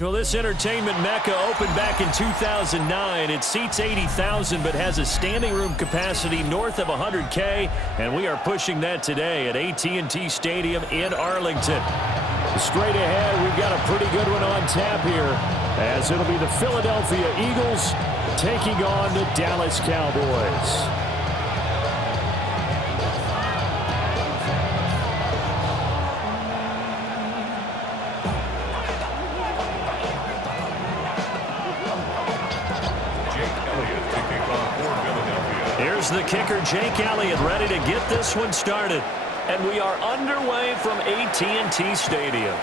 Well, this entertainment mecca opened back in 2009. It seats 80,000 but has a standing room capacity north of 100K, and we are pushing that today at AT&T Stadium in Arlington. Straight ahead, we've got a pretty good one on tap here, as it'll be the Philadelphia Eagles taking on the Dallas Cowboys. Here's the kicker, Jake Elliott, ready to get this one started. And we are underway from AT&T Stadium.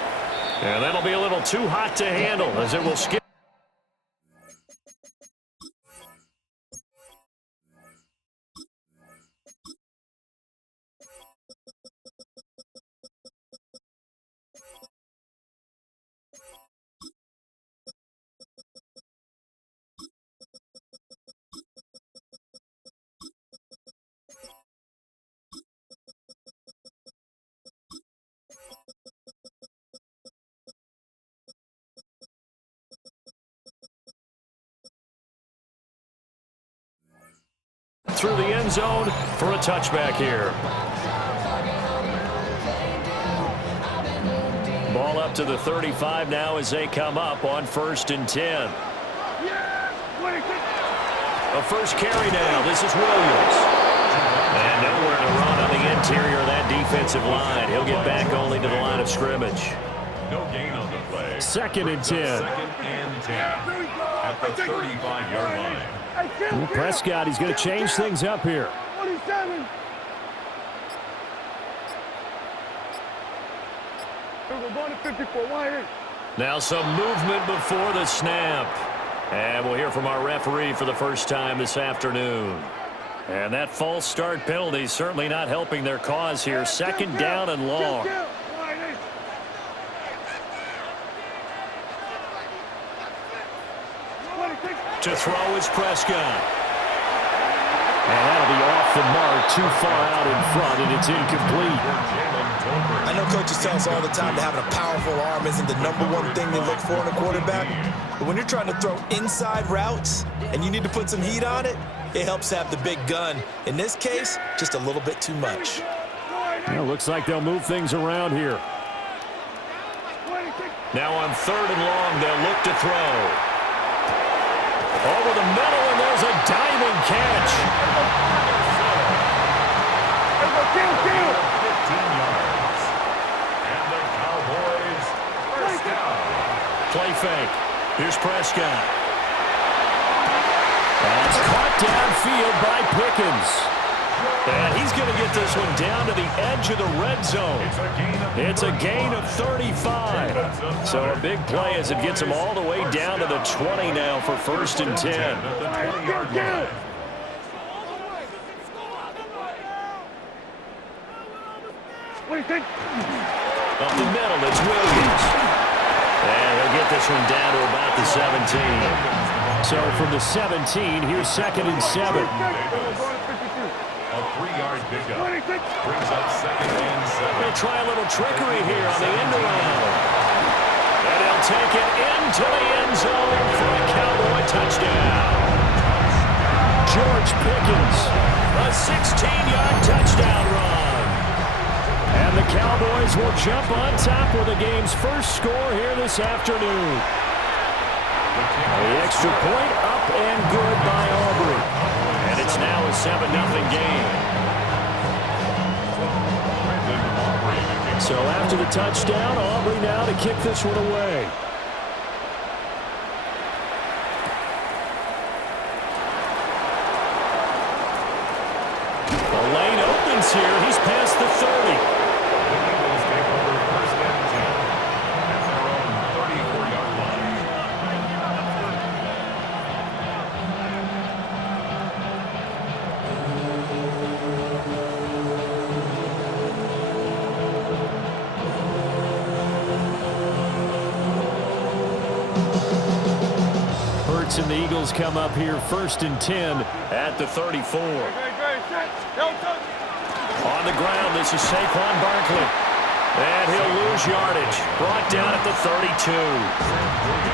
And that'll be a little too hot to handle as it will skip. Through the end zone for a touchback here. Ball up to the 35 now as they come up on 1st and 10. A first carry now. This is Williams. And nowhere to run on the interior of that defensive line. He'll get back only to the line of scrimmage. No gain on the play. 2nd and 10. 2nd and 10 at the 35-yard line. Well, Prescott, he's going to change things up here. 27. We're going to 54. Now some movement before the snap. And we'll hear from our referee for the first time this afternoon. And that false start penalty certainly not helping their cause here. 2nd down and long. To throw is Prescott. And that'll be off the mark, too far out in front, and it's incomplete. I know coaches tell us all the time that having a powerful arm isn't the #1 thing they look for in a quarterback. But when you're trying to throw inside routes and you need to put some heat on it, it helps have the big gun. In this case, just a little bit too much. Well, looks like they'll move things around here. Now on 3rd and long, they'll look to throw. Over the middle, and there's a diving catch. 15 yards. And the Cowboys first down. Play fake. Here's Prescott. That's caught downfield by Pickens. And he's going to get this one down to the edge of the red zone. It's a gain of 35. So a big play as it gets him all the way down to the 20 now for 1st and 10. At the 20-yard line. Up the middle, it's Williams. And he'll get this one down to about the 17. So from the 17, here's 2nd and 7. A 3-yard pickup. Brings up 2nd and 7. They'll try a little trickery here on the end around. And he'll take it into the end zone for a Cowboy touchdown. George Pickens, a 16-yard touchdown run. And the Cowboys will jump on top with the game's first score here this afternoon. The extra point up and good by Aubrey. And it's now a 7-0 game. So after the touchdown, Aubrey now to kick this one away. The lane opens here. He's past the 30. Eagles take over 1st and 10 at their own 34-yard line. Hurts and the Eagles come up here 1st and 10 at the 34. On the ground, this is Saquon Barkley. And he'll lose yardage. Brought down at the 32.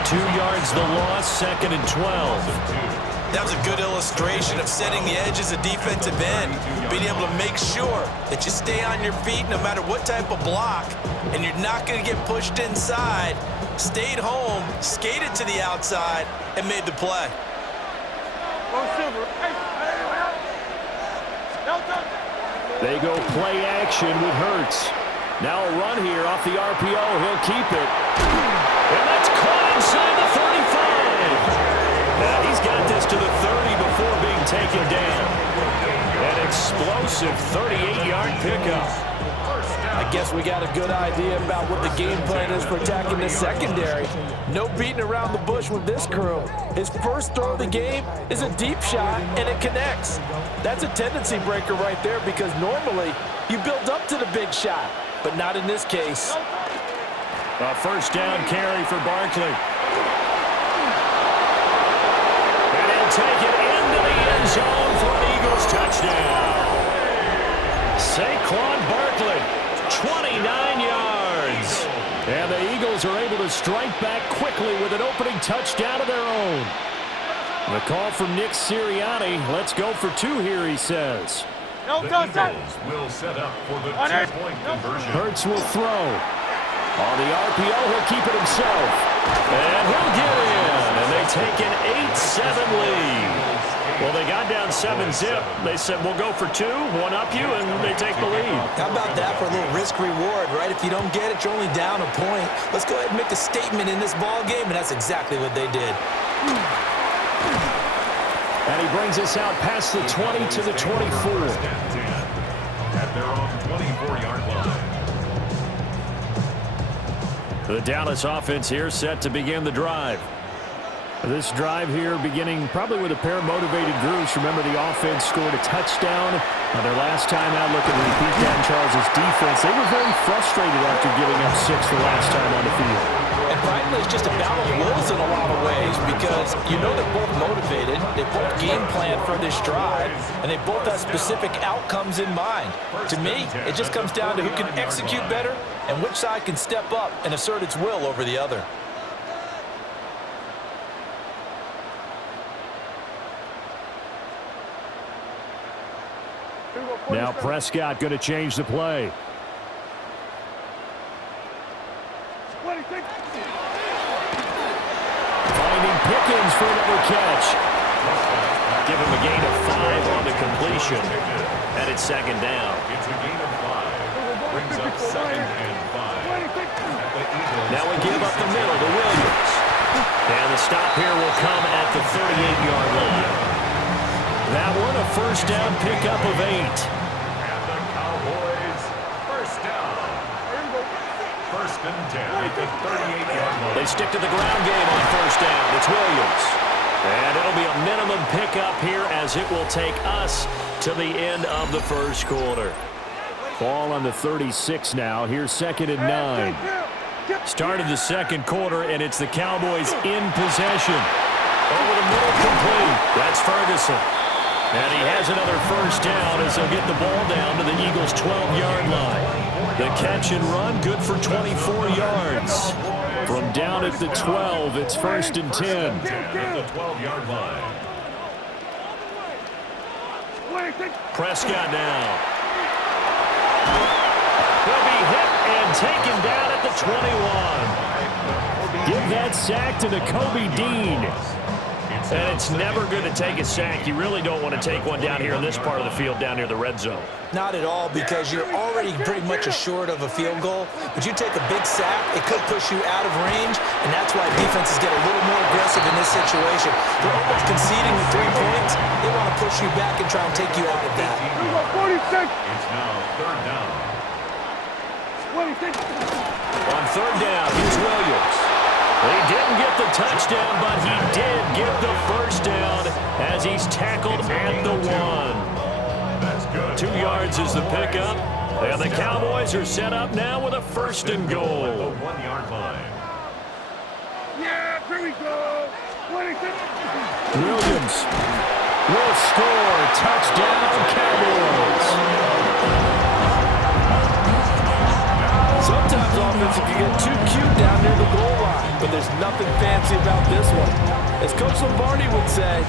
2 yards the loss, 2nd and 12. That was a good illustration of setting the edge as a defensive end, being able to make sure that you stay on your feet no matter what type of block, and you're not going to get pushed inside. Stayed home, skated to the outside, and made the play. They go play action with Hurts. Now a run here off the RPO. He'll keep it. And that's caught inside the 35. Now he's got this to the 30 before being taken down. An explosive 38-yard pickup. I guess we got a good idea about what the game plan is for attacking the secondary. No beating around the bush with this crew. His first throw of the game is a deep shot, and it connects. That's a tendency breaker right there because normally you build up to the big shot, but not in this case. A first down carry for Barkley. And he'll take it into the end zone for an Eagles touchdown. Saquon Barkley, 29 yards. And the Eagles are able to strike back quickly with an opening touchdown of their own. The call from Nick Sirianni. Let's go for 2 here, he says. The Eagles will set up for the 2-point conversion. Hurts will throw. On the RPO, he'll keep it himself. And he'll get in. And they take an 8-7 lead. Well, they got down 7-zip. They said, we'll go for 2, one up you, and they take the lead. How about that for a little risk-reward, right? If you don't get it, you're only down a point. Let's go ahead and make a statement in this ball game, and that's exactly what they did. And he brings us out past the 20 to the 24. At their own 24-yard line. The Dallas offense here set to begin the drive. This drive here beginning probably with a pair of motivated groups. Remember, the offense scored a touchdown on their last time out. Looking to repeat Dan Charles' defense. They were very frustrated after giving up 6 the last time on the field. And frankly, it's just a battle of wills in a lot of ways because you know they're both motivated, they both game plan for this drive, and they both have specific outcomes in mind. To me, it just comes down to who can execute better and which side can step up and assert its will over the other. Now Prescott going to change the play. Finding Pickens for another catch. Give him a gain of 5 on the completion. And it's 2nd down. It's a gain of 5. Brings up 2nd and 5. Now we give up the middle to Williams. And the stop here will come at the 38-yard line. That one a first down pickup of 8. And the Cowboys first down. 1st and 10 at the 38-yard line. They stick to the ground game on first down. It's Williams. And it'll be a minimum pickup here as it will take us to the end of the first quarter. Ball on the 36 now. Here's 2nd and 9. Started the second quarter, and it's the Cowboys in possession. Over the middle, complete. That's Ferguson. And he has another first down as they'll get the ball down to the Eagles' 12-yard line. The catch and run, good for 24 yards. From down at the 12, it's 1st and 10. At the 12-yard line. Prescott now. He'll be hit and taken down at the 21. Give that sack to Nakobe Dean. And it's never good to take a sack. You really don't want to take one down here in this part of the field, down near the red zone. Not at all, because you're already pretty much assured of a field goal. But you take a big sack, it could push you out of range, and that's why defenses get a little more aggressive in this situation. They're almost conceding the 3 points. They want to push you back and try and take you out of that. It's now 3rd down. On 3rd down, here's Williams. He didn't get the touchdown, but he did get the first down as he's tackled at the 1. That's good. 2 yards is the pickup. And the Cowboys are set up now with a 1st and The goal. 1-yard line. Yeah, here we go. Williams will score. Touchdown, Cowboys. Sometimes offense can get too cute down near the goal line, but there's nothing fancy about this one. As Coach Lombardi would say,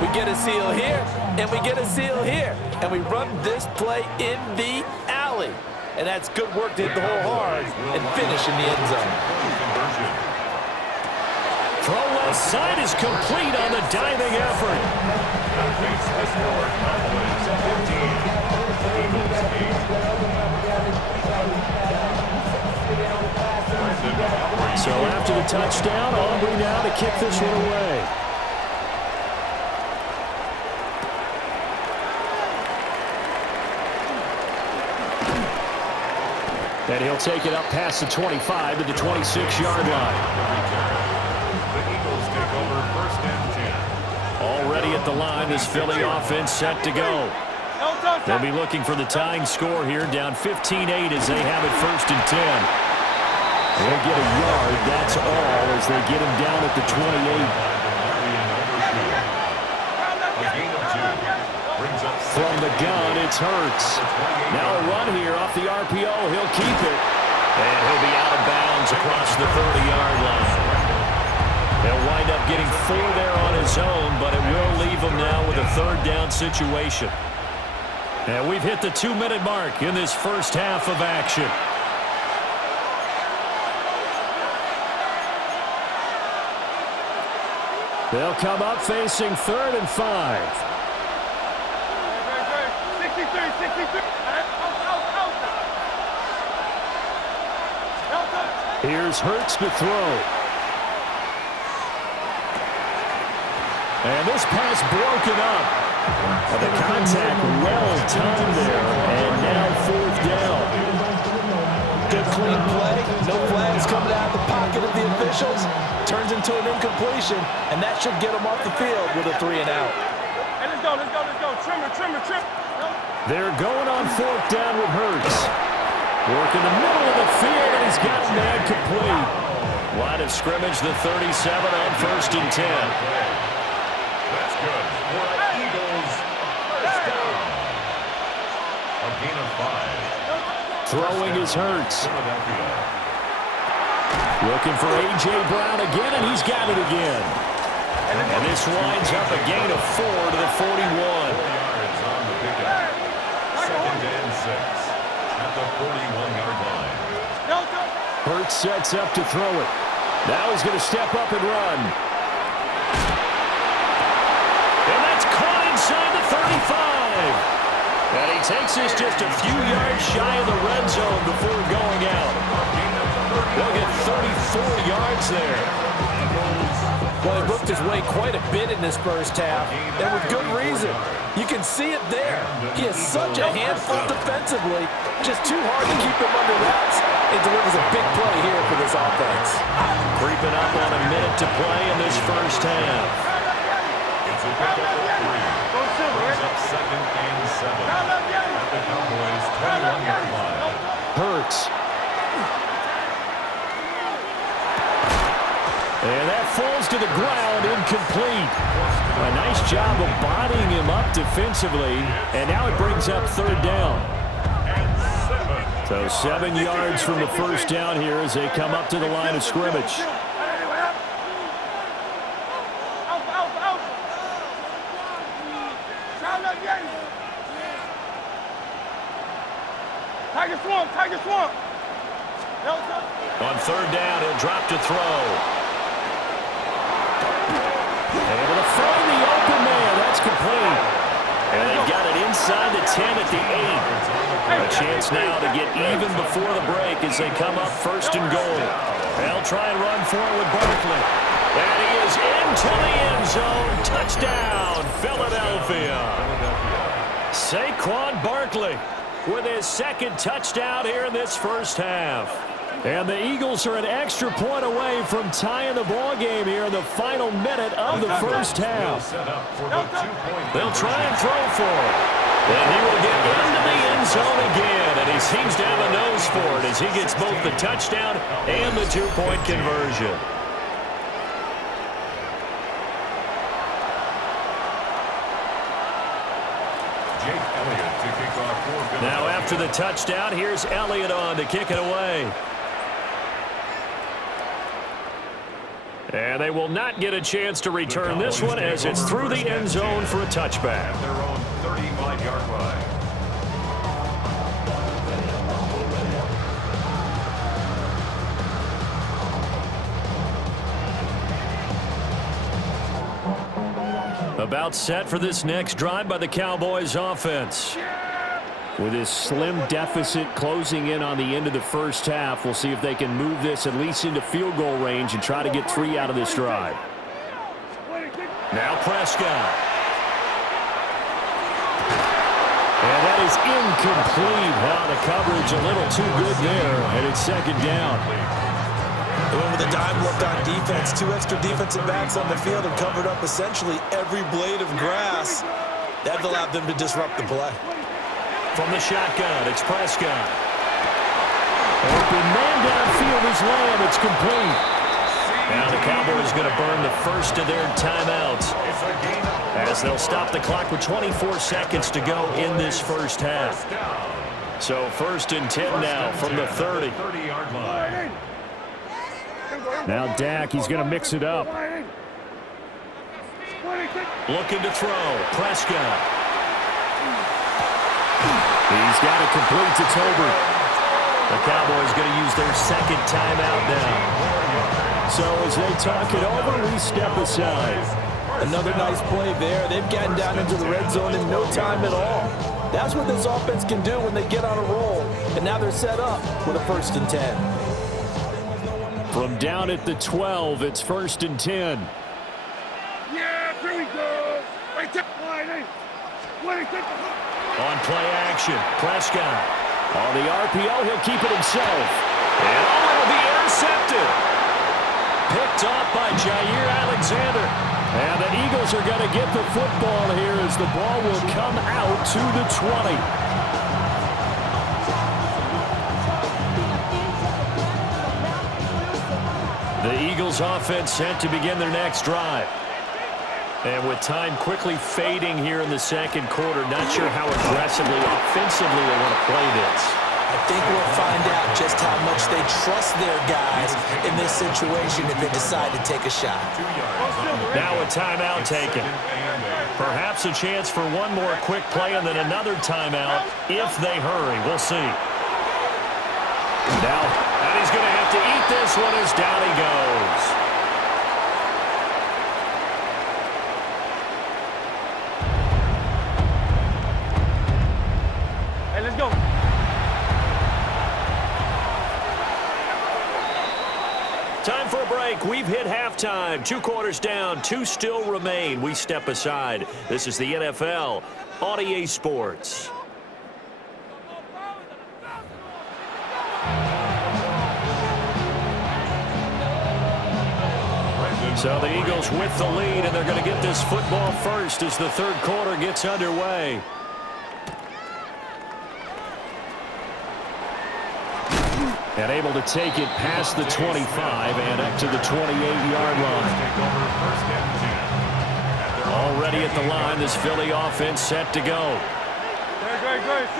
we get a seal here, and we get a seal here, and we run this play in the alley. And that's good work to hit the hole hard and finish in the end zone. Throw left side is complete on the diving effort. That makes the score Cowboys 15, Eagles 8. So after the touchdown, Aubrey now to kick this one away. And he'll take it up past the 25 to the 26-yard line. The Eagles take over first and 10. Already at the line, this Philly offense set to go. They'll be looking for the tying score here, down 15-8 as they have it first and 10. They'll get a yard, that's all, as they get him down at the 28. From the gun, it's Hurts. Now a run here off the RPO. He'll keep it. And he'll be out of bounds across the 30-yard line. He'll wind up getting 4 there on his own, but it will leave him now with a third down situation. And we've hit the 2-minute mark in this first half of action. They'll come up facing 3rd and 5. 63. Here's Hurts to throw. And this pass broken up. The contact well timed there, and now 4th down. Good clean play. No flags coming out of the pocket of the officials. Turns into an incompletion, and that should get them off the field with a 3 and out. Hey, let's go. Trimmer. They're going on 4th down with Hurts. Work in the middle of the field, and he's got him there complete. Line of scrimmage, the 37 on 1st and 10. That's good. For the Eagles, first down. A gain of 5. Throwing is Hurts. Looking for A.J. Brown again, and he's got it again. And this winds up a gain of 4 to the 41. 4 yards on the pickup. 2nd and 6 at the 41-yard line. Hurts sets up to throw it. Now he's going to step up and run. And that's caught inside the 35. And he takes this just a few yards shy of the red zone before going out. They'll get 34 yards there. Well, he worked his way quite a bit in this first half, and with good reason. You can see it there. He is such a handful defensively, just too hard to keep him under wraps. It delivers a big play here for this offense. Creeping up on a minute to play in this first half. It's a pickup of 3. Brings up 2nd and 7 at the Cowboys' 21-yard line. Hurts. And that falls to the ground, incomplete. A nice job of bodying him up defensively, and now it brings up 3rd down. So 7 yards from the first down here as they come up to the line of scrimmage. Tiger Swamp. On 3rd down, he'll drop to throw. Able to find the open man. That's complete. And they've got it inside the 10 at the 8. A chance now to get even before the break as they come up 1st and goal. They'll try and run for it with Barkley. And he is into the end zone. Touchdown, Philadelphia. Saquon Barkley with his 2nd touchdown here in this first half. And the Eagles are an extra point away from tying the ball game here in the final minute of the first half. They'll try and throw for it. And he will get into the end zone again. And he seems to have a nose for it as he gets both the touchdown and the 2-point conversion. Jake Elliott to kick Now after the touchdown, here's Elliott on to kick it away. And they will not get a chance to return this one as it's through the end zone for a touchback. At their own 35-yard line. About set for this next drive by the Cowboys offense. With this slim deficit closing in on the end of the first half, we'll see if they can move this at least into field goal range and try to get 3 out of this drive. Now Prescott. And that is incomplete. Wow, the coverage a little too good there, and it's second down. They went with a dime look on defense. 2 extra defensive backs on the field and covered up essentially every blade of grass. That allowed them to disrupt the play. From the shotgun, it's Prescott. Open man downfield is Lamb. It's complete. Now the Cowboys going to burn the first of their timeouts as they'll stop the clock with 24 seconds to go in this first half. So 1st and 10 now from the 30. 30-yard line. Now Dak, he's going to mix it up. Looking to throw. Prescott. He's got it complete to Tolbert. The Cowboys going to use their second timeout now. So as they talk it over, we step aside. Another nice play there. They've gotten down into the red zone in no time at all. That's what this offense can do when they get on a roll. And now they're set up with a 1st and 10. From down at the 12, it's 1st and 10. Yeah, here we go. Right there. On play action, Prescott. On the RPO, he'll keep it himself. And it'll be intercepted. Picked off by Jair Alexander. And the Eagles are going to get the football here as the ball will come out to the 20. The Eagles offense set to begin their next drive. And with time quickly fading here in the second quarter, not sure how aggressively, offensively they want to play this. I think we'll find out just how much they trust their guys in this situation if they decide to take a shot. Now a timeout taken. Perhaps a chance for one more quick play and then another timeout if they hurry. We'll see. Now, and he's going to have to eat this one as down he goes. Let's go. Time for a break. We've hit halftime. 2 quarters down. 2 still remain. We step aside. This is the NFL on EA Sports. So the Eagles with the lead, and they're going to get this football first as the third quarter gets underway. And able to take it past the 25 and up to the 28-yard line. Already at the line, this Philly offense set to go. Great.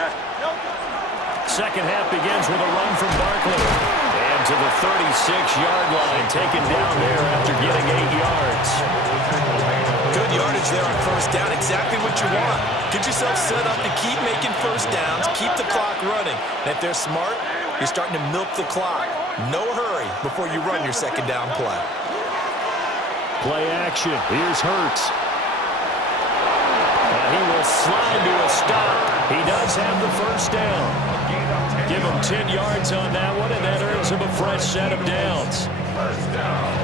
Second half begins with a run from Barkley. And to the 36-yard line, taken down there after getting 8 yards. Good yardage there on 1st down. Exactly what you want. Get yourself set up to keep making 1st downs, keep the clock running. And if they're smart, you're starting to milk the clock. No hurry before you run your second down play. Play action. Here's Hurts. And he will slide to a stop. He does have the 1st down. Give him 10 yards on that one, and that earns him a fresh set of downs.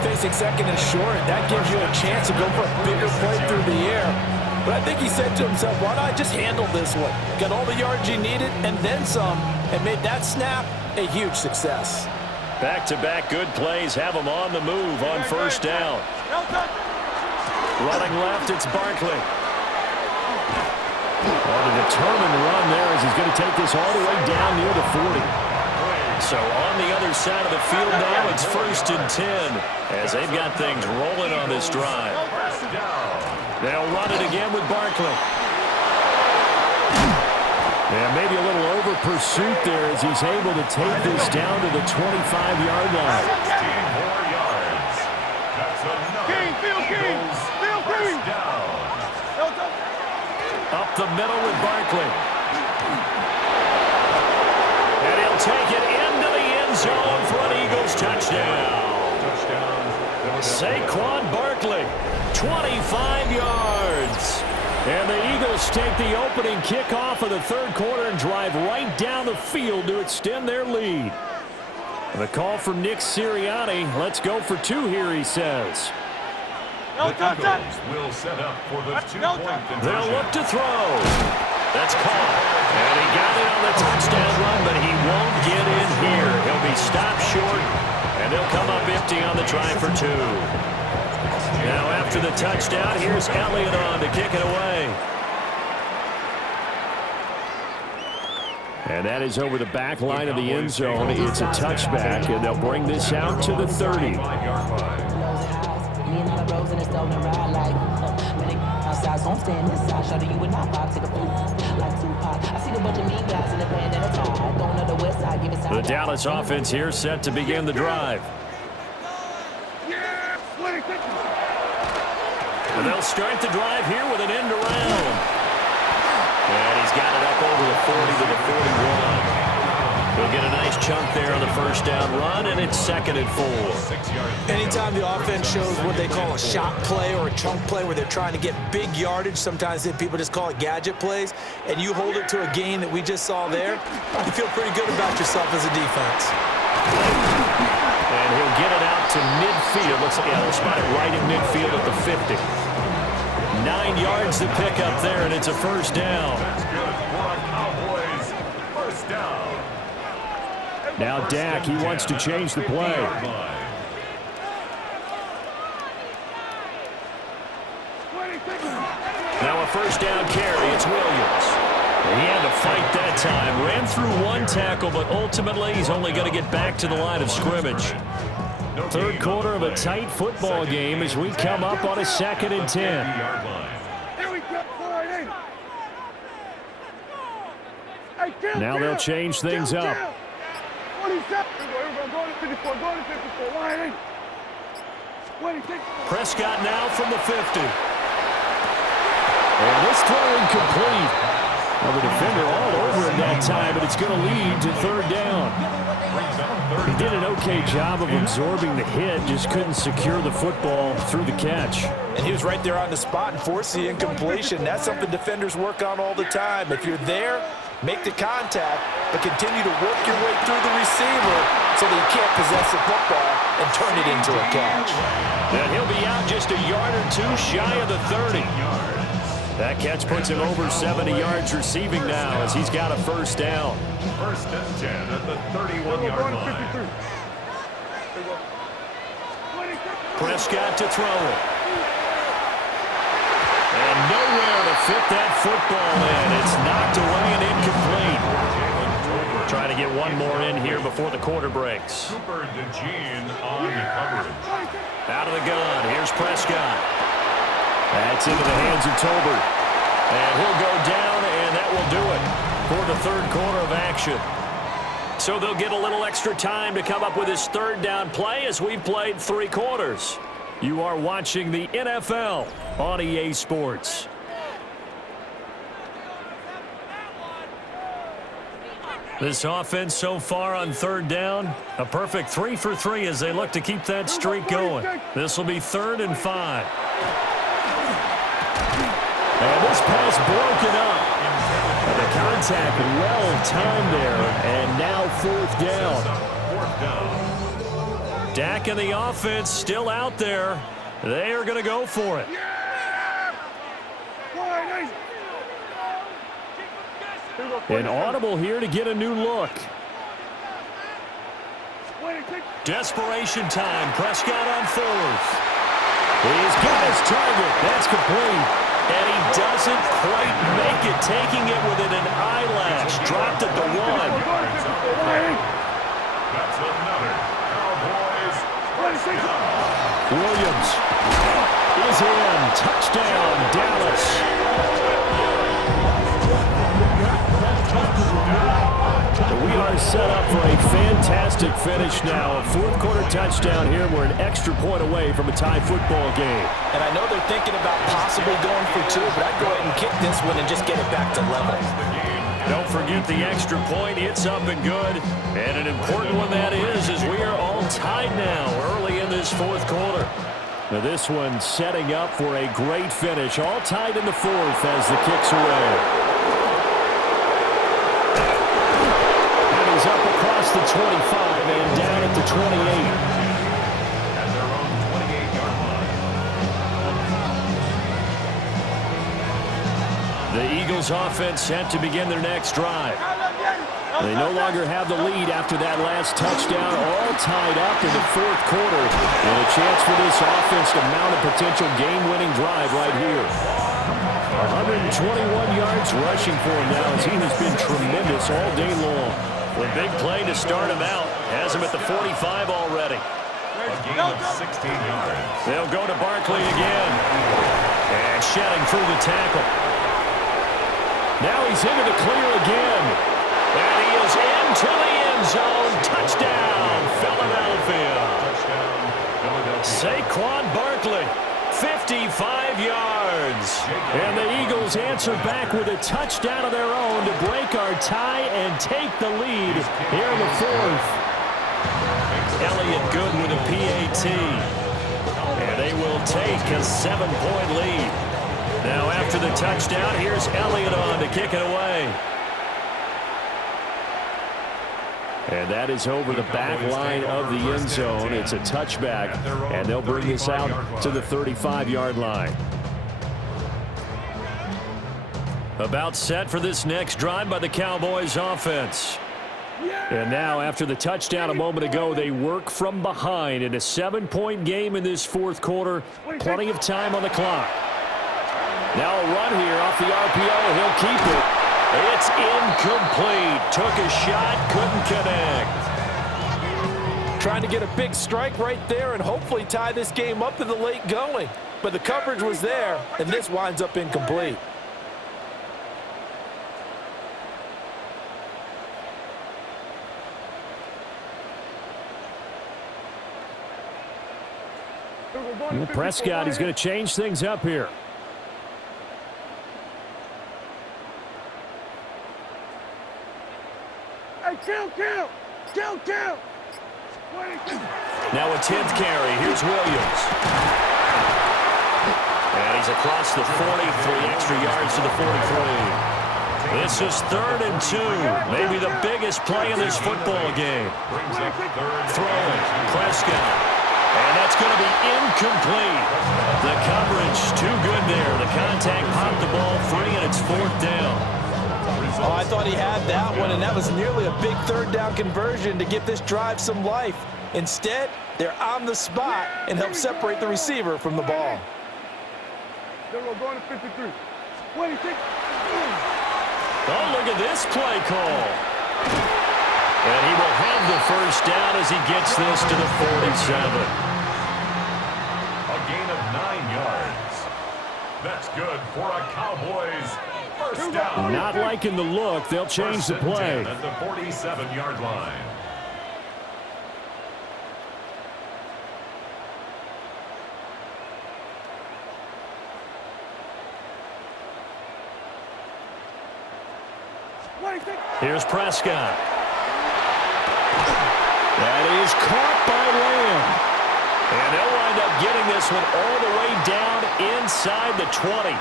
Facing 2nd and short, that gives you a chance to go for a bigger play through the air. But I think he said to himself, why not just handle this one? Got all the yards you needed and then some, and made that snap a huge success. Back-to-back good plays have him on the move on 1st down. Running left, it's Barkley. On a determined run there as he's going to take this all the way down near the 40. So on the other side of the field now, it's 1st and 10 as they've got things rolling on this drive. They'll run it again with Barkley. Yeah, maybe a little over pursuit there as he's able to take this down to the 25-yard line. 16 more yards. That's another first down. Up the middle with Barkley. And he'll take it into the end zone for an Eagles touchdown. Saquon Barkley, 25 yards. And the Eagles take the opening kickoff of the third quarter and drive right down the field to extend their lead. The call from Nick Sirianni. Let's go for two here, he says. The Eagles will set up for the two-point conversion. They'll look to throw. That's caught. And he got it on the touchdown run, but he won't get in here. He'll be stopped short, and they'll come up empty on the try for two. Now after the touchdown, here's Elliott on to kick it away. And that is over the back line of the end zone. It's a touchback, and they'll bring this out to the 30. The Dallas offense here set to begin the drive. And they'll start the drive here with an end around. And he's got it up over the 40 to the 41. He'll get a nice chunk there on the first down run, and it's 2nd and 4. Anytime the offense shows what they call a shot play or a chunk play where they're trying to get big yardage, sometimes people just call it gadget plays, and you hold it to a gain that we just saw there, you feel pretty good about yourself as a defense. And he'll get it out to midfield. Looks like they'll spot it right in midfield at the 50. 9 yards to pick up there, and it's a first down. That's good for a Cowboys first down. Now Dak, he wants to change the play. Now a first down carry. It's Williams. He had to fight that time. Ran through one tackle, but ultimately he's only going to get back to the line of scrimmage. Third quarter of a tight football game as we come up on a 2nd and 10. Now they'll change things up. Prescott now from the 50. And this throw incomplete. Well, the defender all over him that time, but it's going to lead to third down. He did an okay job of absorbing the hit, just couldn't secure the football through the catch. And he was right there on the spot and forced the incompletion. That's something defenders work on all the time. If you're there, make the contact, but continue to work your way through the receiver so that you can't possess the football and turn it into a catch. And he'll be out just a yard or two shy of the 30. That catch puts him over 70 yards receiving now as he's got a first down. 1st and 10 at the 31-yard line. Prescott to throw it. And nowhere to fit that football in. It's knocked away and incomplete. Trying to get one more in here before the quarter breaks. Cooper DeJean on the coverage. Out of the gun. Here's Prescott. That's into the hands of Tolbert. And he'll go down, and that will do it for the third quarter of action. So they'll get a little extra time to come up with his third down play as we've played 3 quarters. You are watching the NFL on EA Sports. This offense so far on third down, a perfect 3 for 3 as they look to keep that streak going. This will be 3rd and 5. And this pass broken up. And the contact well timed there, and now 4th down. Dak and the offense still out there. They are going to go for it. An audible here to get a new look. Desperation time. Prescott on 4th. He's got his target. That's complete. And he doesn't quite make it, taking it within an eyelash. Dropped at the 1. That's another Cowboys first down. Williams is in. Touchdown, Dallas. set up for a fantastic finish now. A fourth-quarter touchdown here. We're an extra point away from a tie football game. And I know they're thinking about possibly going for two, but I'd go ahead and kick this one and just get it back to level. Don't forget the extra point. It's up and good. And an important one that is, as we are all tied now early in this fourth quarter. Now this one setting up for a great finish. All tied in the fourth as the kick's away. He's up across the 25 and down at the 28. At their own 28-yard line. The Eagles offense set to begin their next drive. They no longer have the lead after that last touchdown, all tied up in the fourth quarter. And a chance for this offense to mount a potential game-winning drive right here. 121 yards rushing for him now as he has been tremendous all day long. The big play to start him out. Has him at the 45 already. A gain of 16 yards. They'll go to Barkley again. And shedding through the tackle. Now he's into the clear again. And he is into the end zone. Touchdown, Philadelphia. Touchdown, Philadelphia. Saquon Barkley, 55 yards. And the Eagles answer back with a touchdown of their own to break our tie and take the lead here in the fourth. Elliott good with a PAT. And they will take a 7-point lead. Now after the touchdown, here's Elliott on to kick it away. And that is over the back line of the end zone. It's a touchback, and they'll bring this out to the 35-yard line. About set for this next drive by the Cowboys offense. And now, after the touchdown a moment ago, they work from behind in a 7-point game in this fourth quarter. Plenty of time on the clock. Now a run here off the RPO. He'll keep it. It's incomplete. Took a shot, couldn't connect. Trying to get a big strike right there and hopefully tie this game up in the late going. But the coverage was there, and this winds up incomplete. Well, Prescott is going to change things up here. Count. Now a 10th carry. Here's Williams. And he's across the 40, 3 extra yards to the 43. This is 3rd and 2. Maybe the biggest play in this football game. Throwing. Prescott. And that's going to be incomplete. The coverage too good there. The contact popped the ball free, and it's 4th down. Oh, I thought he had that one, and that was nearly a big 3rd down conversion to give this drive some life. Instead, they're on the spot and help separate the receiver from the ball. They're going to 53. 26. Oh, look at this play call. And he will have the first down as he gets this to the 47. A gain of 9 yards. That's good for a Cowboys first down. Not liking the look. They'll change the play. At the 47-yard line. Here's Prescott. That is caught by Lamb. And they'll wind up getting this one all the way down inside the 20.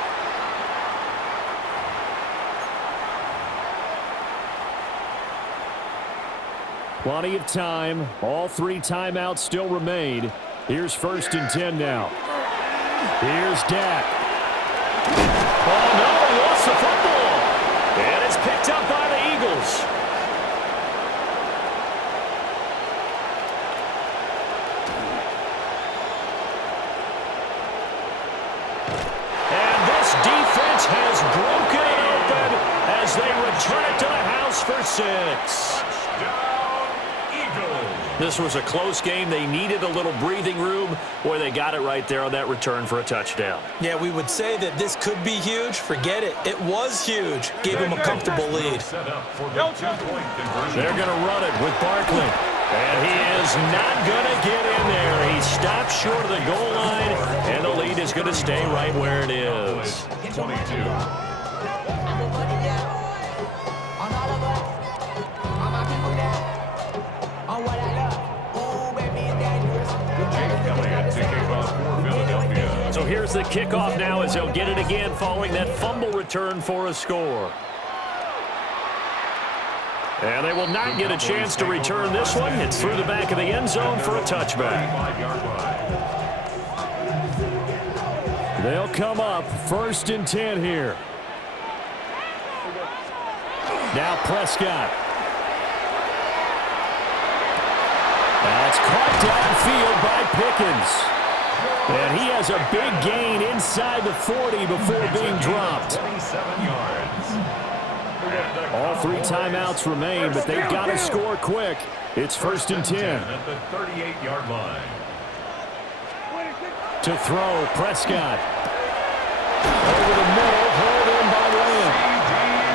Plenty of time. All 3 timeouts still remain. Here's 1st and 10 now. Here's Dak. Oh, no, he lost the football. And it's picked up by the Eagles. And this defense has broken it open as they return it to the house for 6. Touchdown, Eagles. This was a close game. They needed a little breathing room. Boy, they got it right there on that return for a touchdown. Yeah, we would say that this could be huge. Forget it. It was huge. Gave him a comfortable lead. They're going to run it with Barkley. And he is not going to get in there. He stopped short of the goal line, and the lead is going to stay right where it is. 22. So here's the kickoff now as they'll get it again following that fumble return for a score. And they will not get a chance to return this one. It's through the back of the end zone for a touchback. They'll come up 1st and 10 here. Now Prescott. That's caught downfield by Pickens. And he has a big gain inside the 40 before being dropped. 27 yards. All 3 timeouts remain, but they've got to score quick. It's 1st and 10. At the 38-yard line. To throw, Prescott. Over the middle, hauled in by Lamb.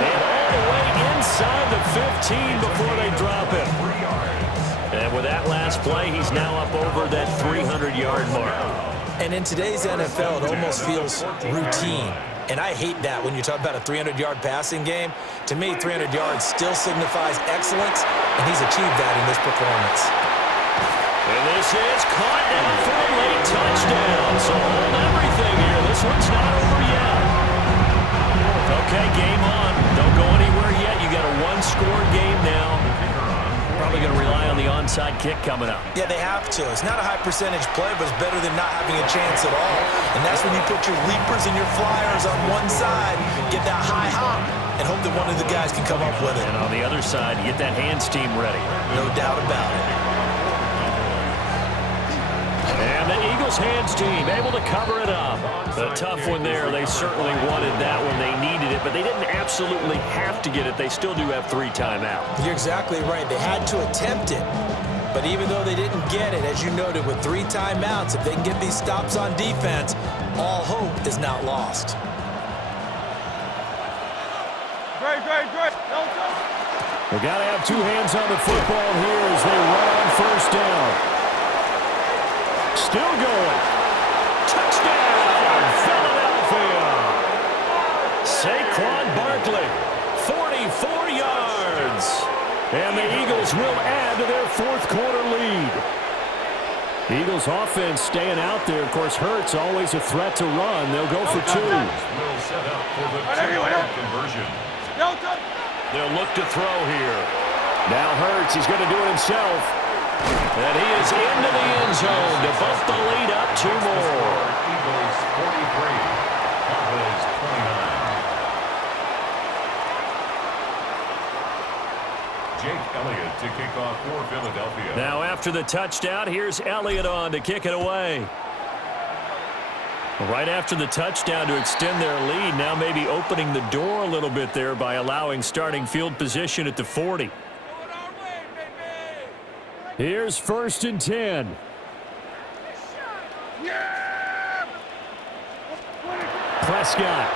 And all the way inside the 15 before they drop him. 3 yards. And with that last play, he's now up over that 300-yard mark. And in today's NFL, it almost feels routine. And I hate that when you talk about a 300-yard passing game. To me, 300 yards still signifies excellence, and he's achieved that in this performance. And this is caught down for a late touchdown. So hold everything here. This one's not over yet. Okay, game on. Don't go anywhere yet. You got a 1-score game now. Probably going to rely on the onside kick coming up. Yeah, they have to. It's not a high-percentage play, but it's better than not having a chance at all. And that's when you put your leapers and your flyers on one side, get that high hop, and hope that one of the guys can come up with it. And on the other side, you get that hands team ready. No doubt about it. And the Eagles hands team able to cover it up. A tough one there. They certainly wanted that one. They needed it, but they didn't absolutely have to get it. They still do have 3 timeouts. You're exactly right. They had to attempt it. But even though they didn't get it, as you noted, with 3 timeouts, if they can get these stops on defense, all hope is not lost. Great. They got to have 2 hands on the football here as they run on 1st down. Still going. Touchdown, Philadelphia. Saquon Barkley, 44 yards. And the Eagles will add to their 4th quarter lead. Eagles offense staying out there. Of course, Hurts always a threat to run. They'll go for 2. Will set up for the 2-point conversion. They'll look to throw here. Now Hurts, he's going to do it himself. And he is into the end zone to bump the lead up 2 more. Eagles 43, Cowboys 29. Jake Elliott to kick off for Philadelphia. Now after the touchdown, here's Elliott on to kick it away. Right after the touchdown to extend their lead, now maybe opening the door a little bit there by allowing starting field position at the 40. Here's 1st and 10. Prescott.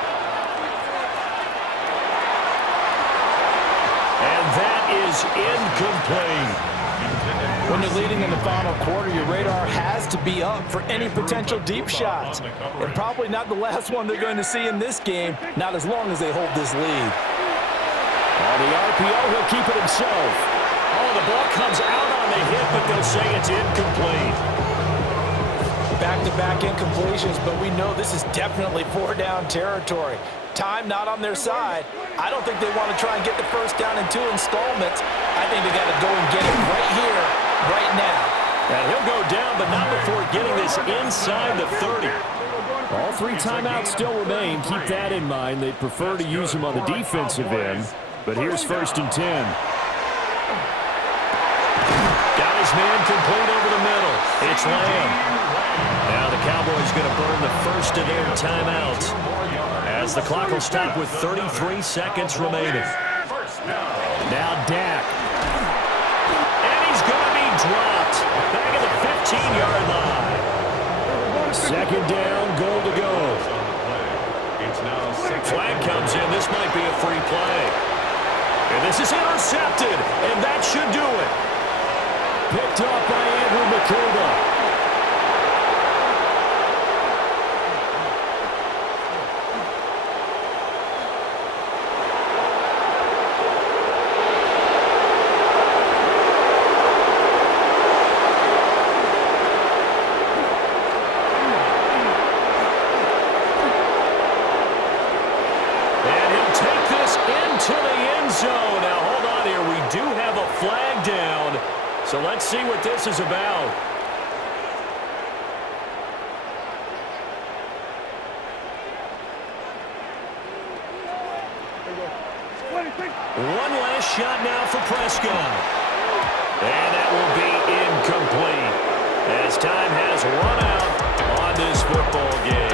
And that is incomplete. When you're leading in the final quarter, your radar has to be up for any potential deep shots. And probably not the last one they're going to see in this game, not as long as they hold this lead. On the RPO, he'll keep it himself. Oh, the ball comes out on the hit, but they'll say it's incomplete. Back-to-back incompletions, but we know this is definitely 4-down territory. Time not on their side. I don't think they want to try and get the 1st down in 2 installments. I think they got to go and get it right here, right now. And he'll go down, but not before getting this inside the 30. All 3 timeouts still remain. Keep that in mind. They'd prefer to use them on the defensive end. But here's 1st and 10. Got his man complete over the middle. It's Lamb. Now the Cowboys going to burn the 1st of their timeouts as the clock will stop with 33 seconds remaining. Now Dak. And he's going to be dropped. Back at the 15-yard line. Second down, goal to go. It's now Flag comes in. This might be a free play. And this is intercepted, and that should do it. Picked up by Andrew McCurva. So let's see what this is about. One last shot now for Prescott. And that will be incomplete as time has run out on this football game.